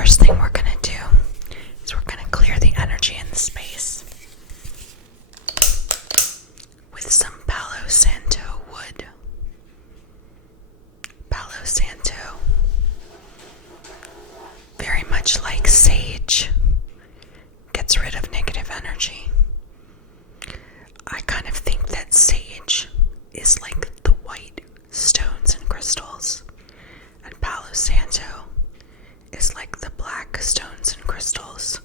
first thing we're going to do is we're going to clear the energy in the space with some Palo Santo wood. Palo Santo, very much like sage, gets rid of negative energy. I kind of think that sage is like the white stones and crystals, and Palo Santo is like the black stones and crystals.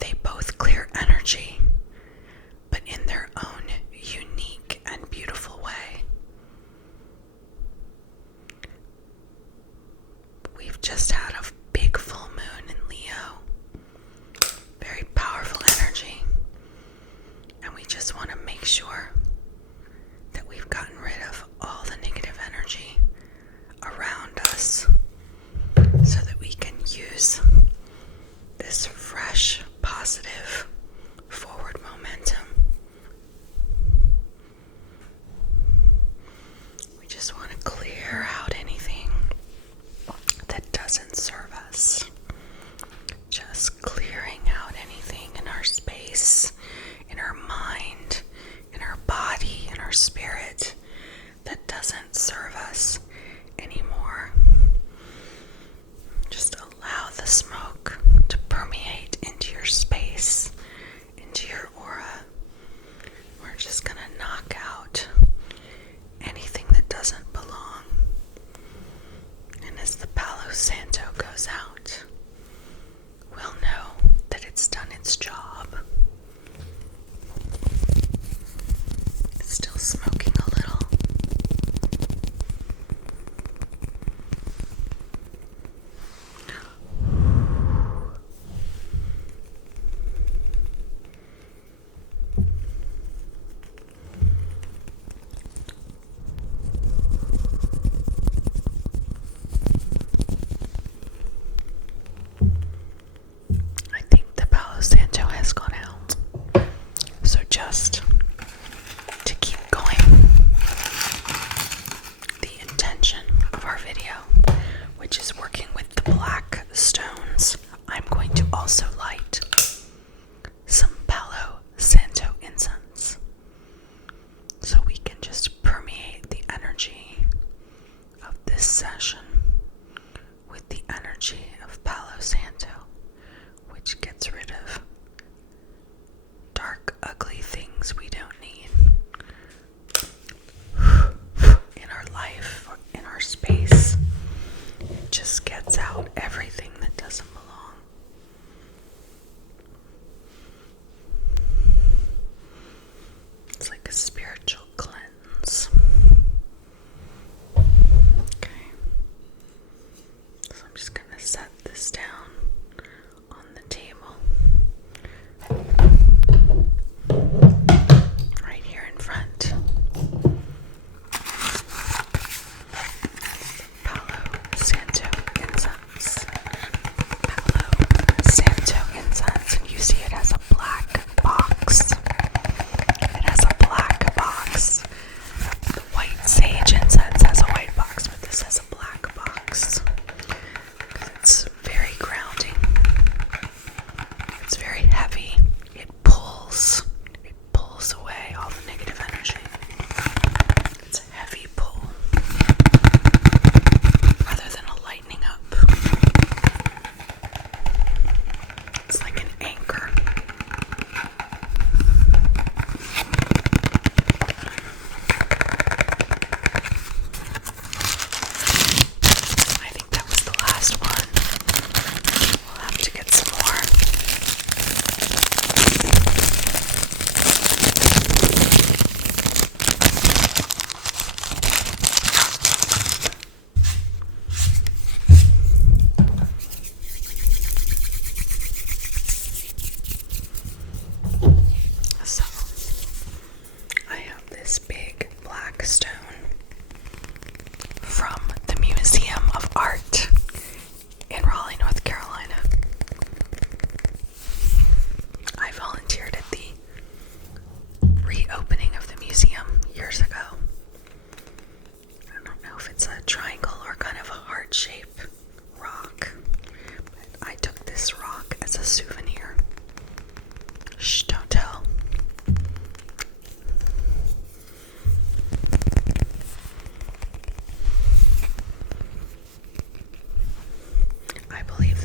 They both clear energy, but in their own unique and beautiful way. We've just had a big full moon in Leo. Very powerful energy. And we just want to make sure that we've gotten rid of all the negative energy around us so that we can use this fresh, positive, forward momentum. We just want to clear out anything that doesn't serve us. Just clearing out anything in our space, in our mind, in our body, in our spirit that doesn't serve us anymore. Just allow the smoke to permeate into your space, into your aura. We're just going to knock out anything that doesn't belong. And as the Palo Santo goes out, we'll know that it's done its job. It's still smoking a little. I think the Palo Santo has gone out. So just to keep going, the intention of our video, which is working with the black stones, I'm going to also light some Palo Santo incense so we can just permeate the energy of this session with the energy of Palo Santo, which gets rid of dark, ugly things we don't need in our life or in our space. It just gets out everything that doesn't belong. It's like a spiritual cleanse. Okay. So I'm just going to set this down on the table.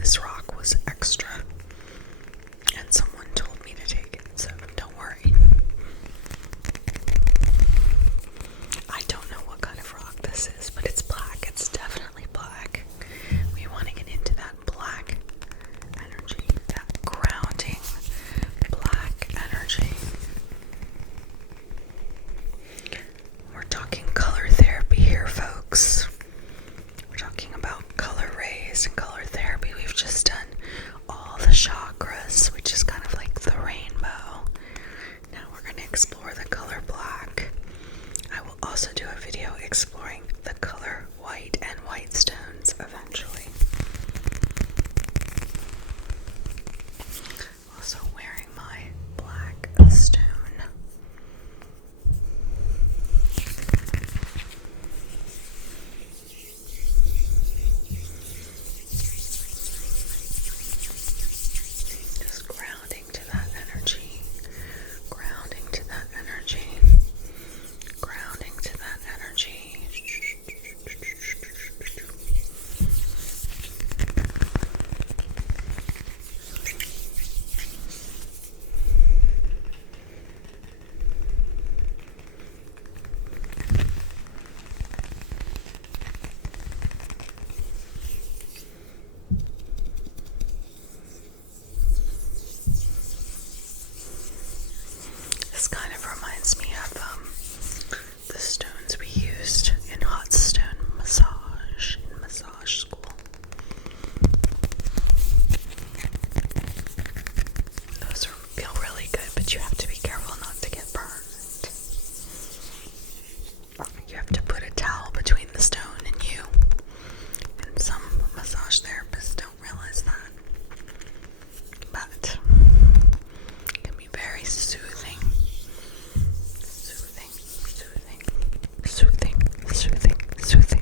this rock was extra, and someone told me to take it, so don't worry. I don't know what kind of rock this is, but it's black. It's definitely black. We want to get into that black energy, that grounding black energy. We're talking color therapy here, folks. We're talking about color rays and color therapy. We've just done all the chakras, which is kind of like the rainbow. Now we're going to explore the color black. I will also do a video exploring the color white and white stones eventually. Also wearing my black stone. Just grounding to that energy, grounding to that energy, grounding to that energy. This kind of reminds me of the stones we used in hot stone massage in massage school. Those feel really good, but you have to be careful not to get burned. You have to put a towel between the stone and you. And some massage therapists don't realize that. But it can be very soothing. Soothing, soothing, soothing, soothing, soothing.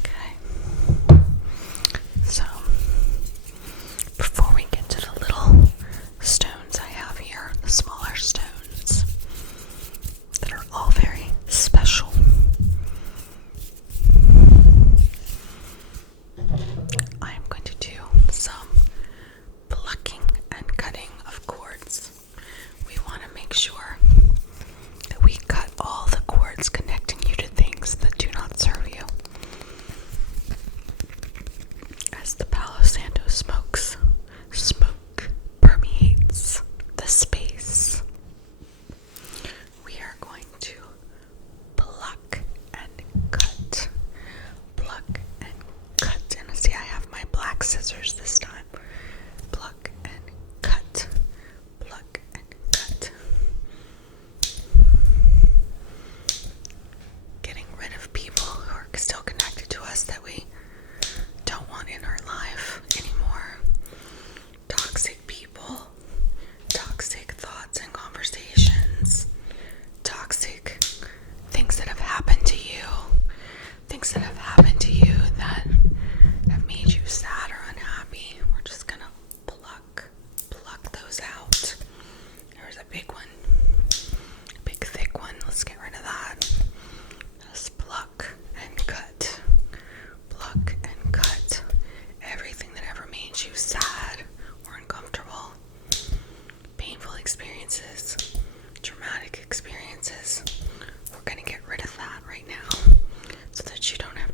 Okay. So, before we get to the little stones I have here, the smaller stones that are all very special, I am going to do some plucking and cutting of cords. We want to make sure that we cut all the cords connecting you to things that do not serve you. As the Palo Santo smoke permeates the space, we are going to pluck and cut. Pluck and cut. And see, I have my black scissors this time. Pluck and cut. Pluck and cut. Getting rid of people who are still connected to us that we don't want in our life anymore. Toxic people, toxic thoughts and conversations, toxic things that have happened to you, things that have happened to you that have made you sad or unhappy. We're just gonna pluck those out. There's a big one, a big thick one. Let's get rid of that. Just pluck and cut. Pluck and cut everything that ever made you sad or uncomfortable. Painful experiences, traumatic experiences. We're going to get rid of that right now so that you don't have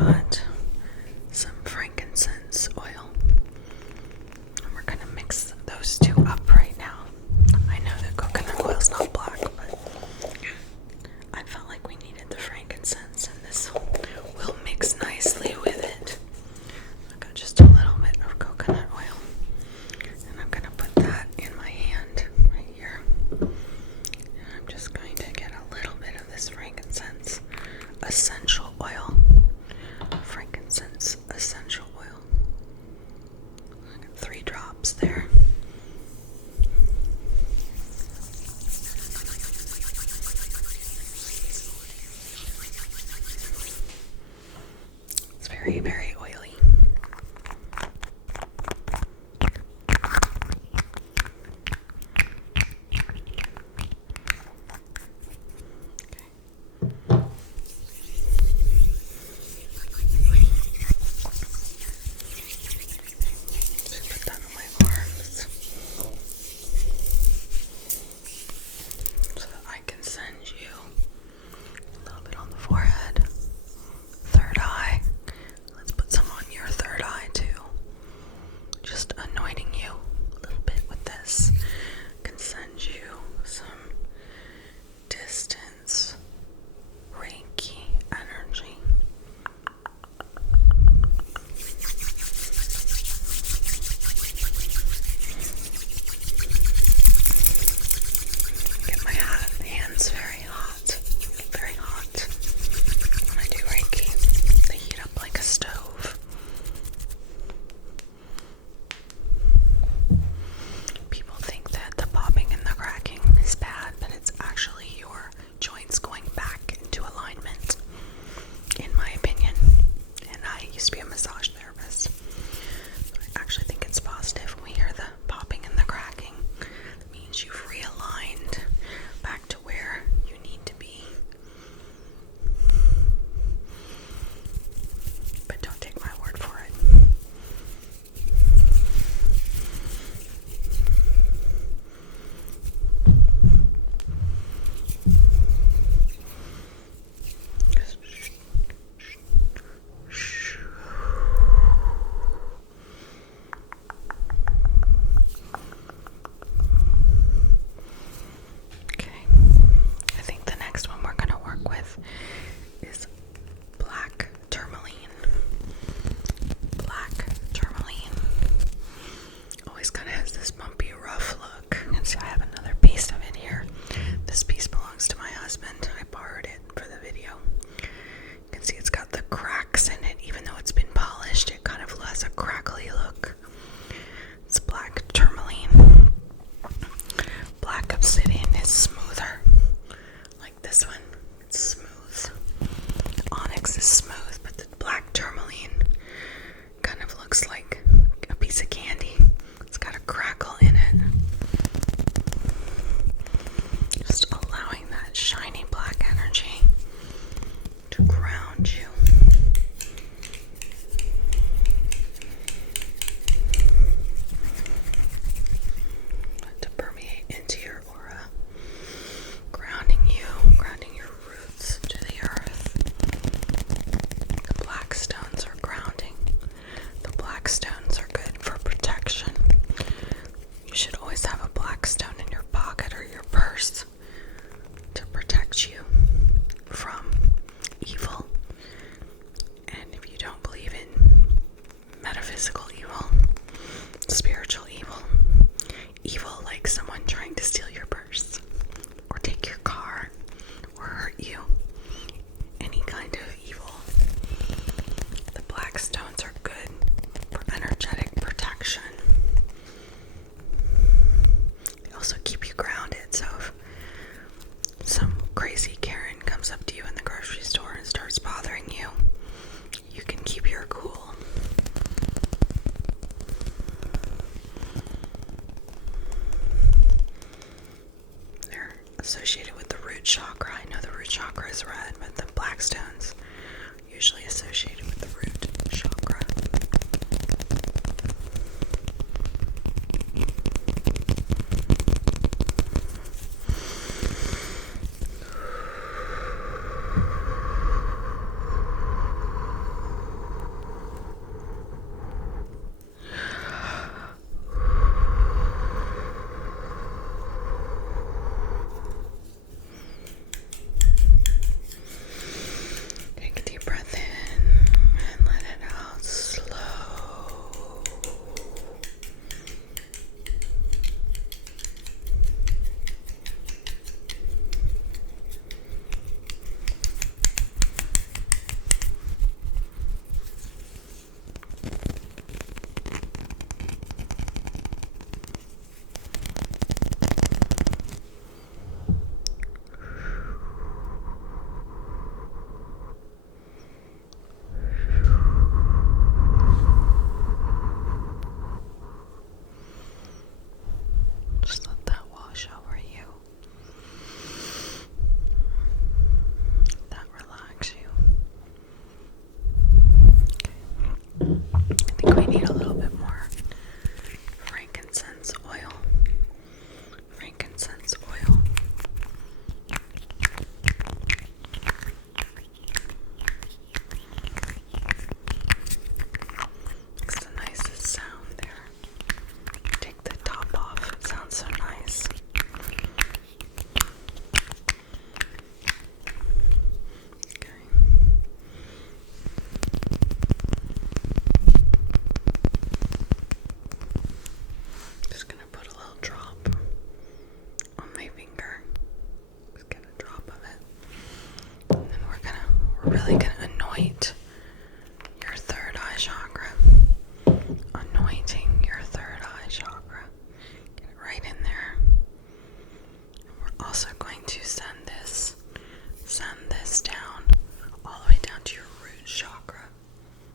got some frankincense oil. And we're going to mix those two up right now. I know that coconut oil is not black, but I felt like we needed the frankincense, and this will mix nicely with it. I've got just a little bit of coconut oil, and I'm going to put that in my hand right here. And I'm just going to get a little bit of this frankincense essential oil. Frankincense essential oil. I got 3 drops there. It's very, very oily. Associated with the root chakra. I know the root chakra is red, but the black stones usually associated with the root chakra. we're really going to anoint your third eye chakra. Anointing your third eye chakra. Get it right in there. We're also going to send this down, all the way down to your root chakra.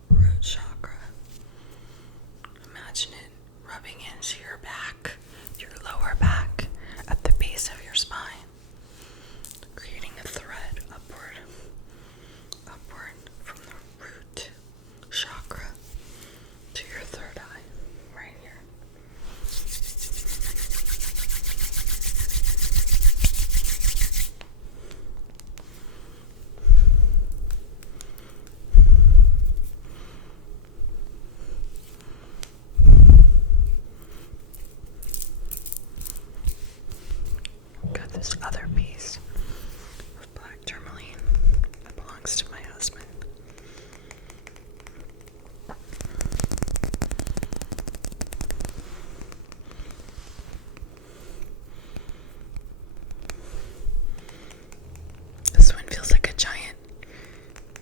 Root chakra. Imagine it rubbing into your back, your lower back, at the base of your spine, creating a thread upward from the root chakra to your third eye, right here. Got this other piece of black tourmaline that belongs to my husband. This one feels like a giant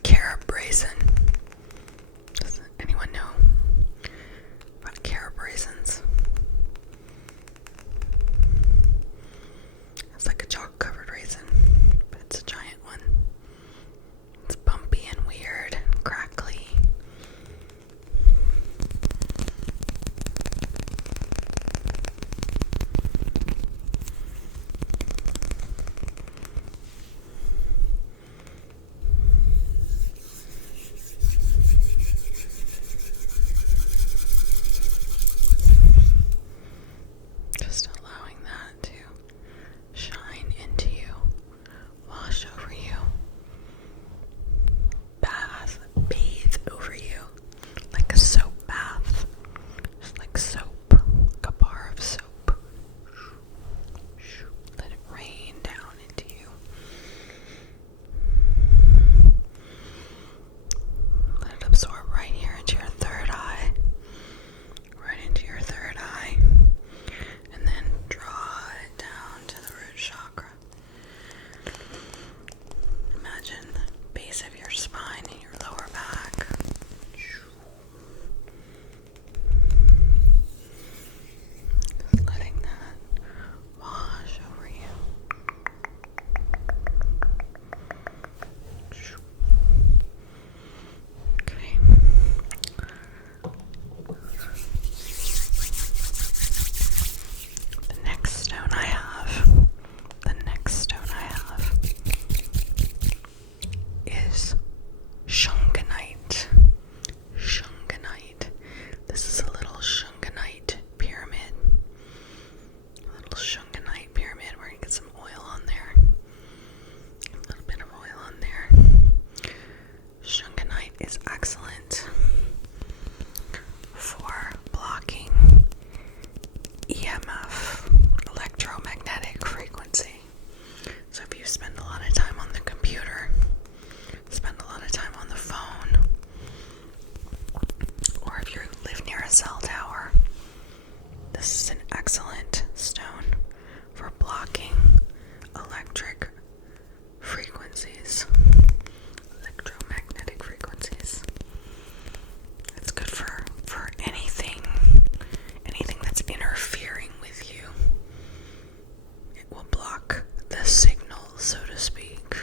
carob raisin. Does anyone know about carob raisins? It's like a chalk-covered raisin, but it's a giant one. It's bumpy and weird and crackly. Just allowing that to shine into you, wash over you, bathe over you, like a soap bath, just like soap, like a bar of soap. Let it rain down into you. Let it absorb right here into your third eye, right into your third eye. And then draw it down to the root chakra. Imagine the base of your spine and your lower back. Just letting that wash over you. Okay. The next stone I have is shunganite. Shunganite. This is a little shunganite pyramid. A little shunganite pyramid where you get some oil on there. A little bit of oil on there. Shunganite is excellent for blocking EMF, electromagnetic frequency. So if you spend a lot of time on the computer, spend a lot of time on the phone, or if you live near a cell tower, this is an excellent stone for blocking electric frequencies, electromagnetic frequencies. It's good for anything that's interfering with you. It will block the signal, so to speak.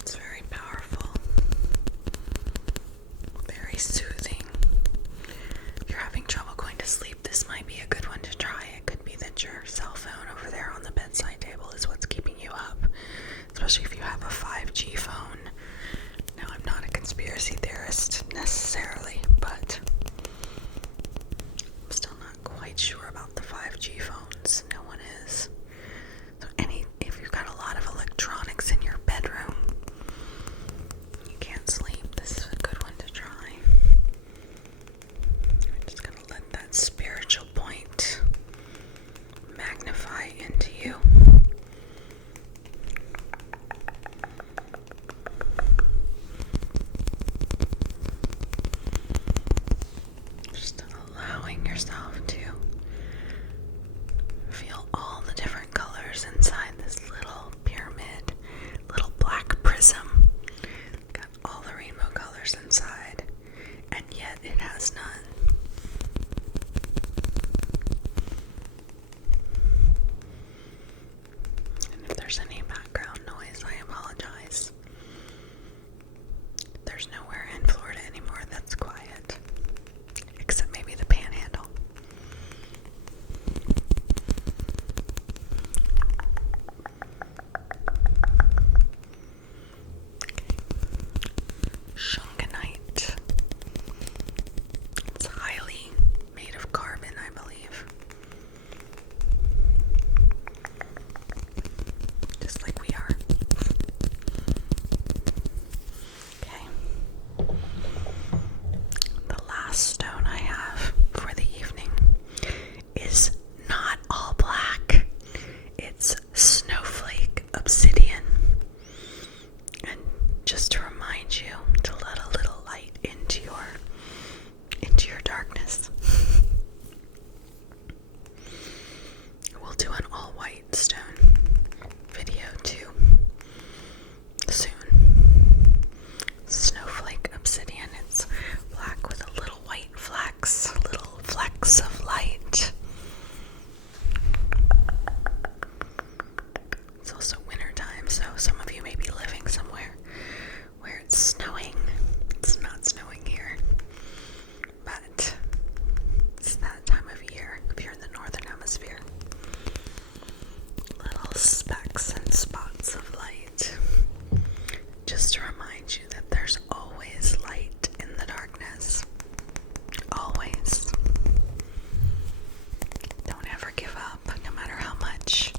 It's very powerful, very soothing. If you're having trouble going to sleep, this might be a good one to try. It could be that your cell phone over there on the bedside table is what's keeping you up, especially if you have a 5G phone. Now, I'm not a conspiracy theorist necessarily, but I'm still not quite sure about the 5G phones. No one is. So if you've got a lot of electronics in your bedroom, you can't sleep, this is a good one to try. I'm just going to let that spiritual point magnify into you. Just allowing yourself to just to remind you to let a little light into your darkness. We'll do an all white stone video too soon. Snowflake obsidian. It's black with a little white little flecks of light. It's also winter time, so some of you may be living somewhere where it's snowing. It's not snowing here, but it's that time of year if you're in the northern hemisphere. Little specks and spots of light, just to remind you that there's always light in the darkness. Always. Don't ever give up, no matter how much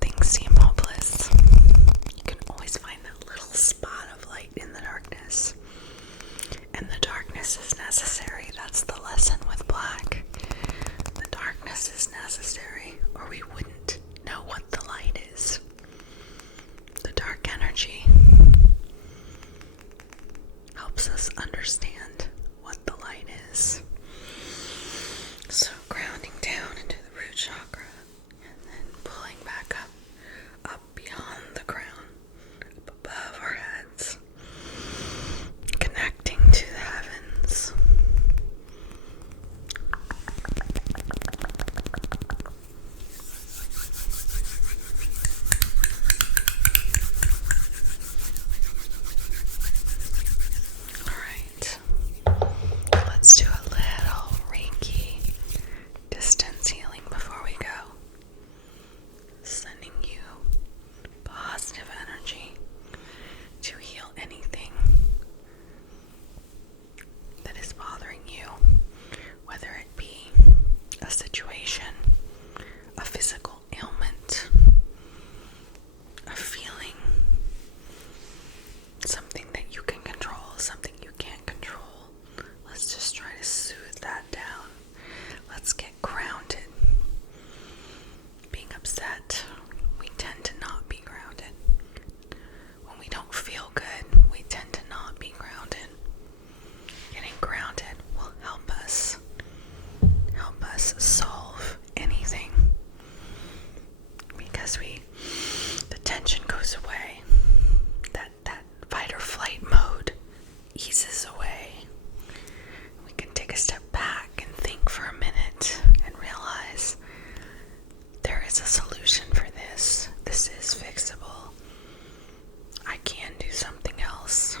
things seem hopeless. You can always find that little spot of light in the darkness. And the darkness is necessary. That's the lesson with black. The darkness is necessary, or we wouldn't know what the light is. The dark energy helps us understand what the light is. So grounding down into the root chakra and then pulling back up beyond the crown, up above our heads, connecting to the heavens. Alright, let's do a little Reiki distance healing before we go. Sending you positive energy to heal anything that is bothering you, whether it be a situation, a physical ailment, a feeling, something that you can control, something you can't control. Let's just try to soothe that down. Let's get grounded. Being upset, we tend to not be grounded. When we don't feel good, we tend to not be grounded. Getting grounded will help us solve anything, because the tension goes away. That fight or flight mode eases away. We can take a step back and think for a minute and realize there is a solution for this. This is fixable. I can do something else.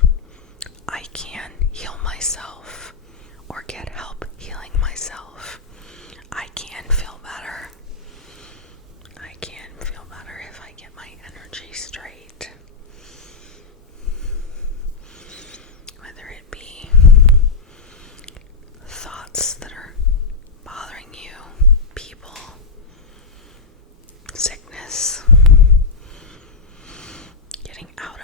I can heal myself or get help healing myself. I can feel better. I can feel better if I get my energy straight. Whether it be thoughts that are bothering you, people, sickness, getting out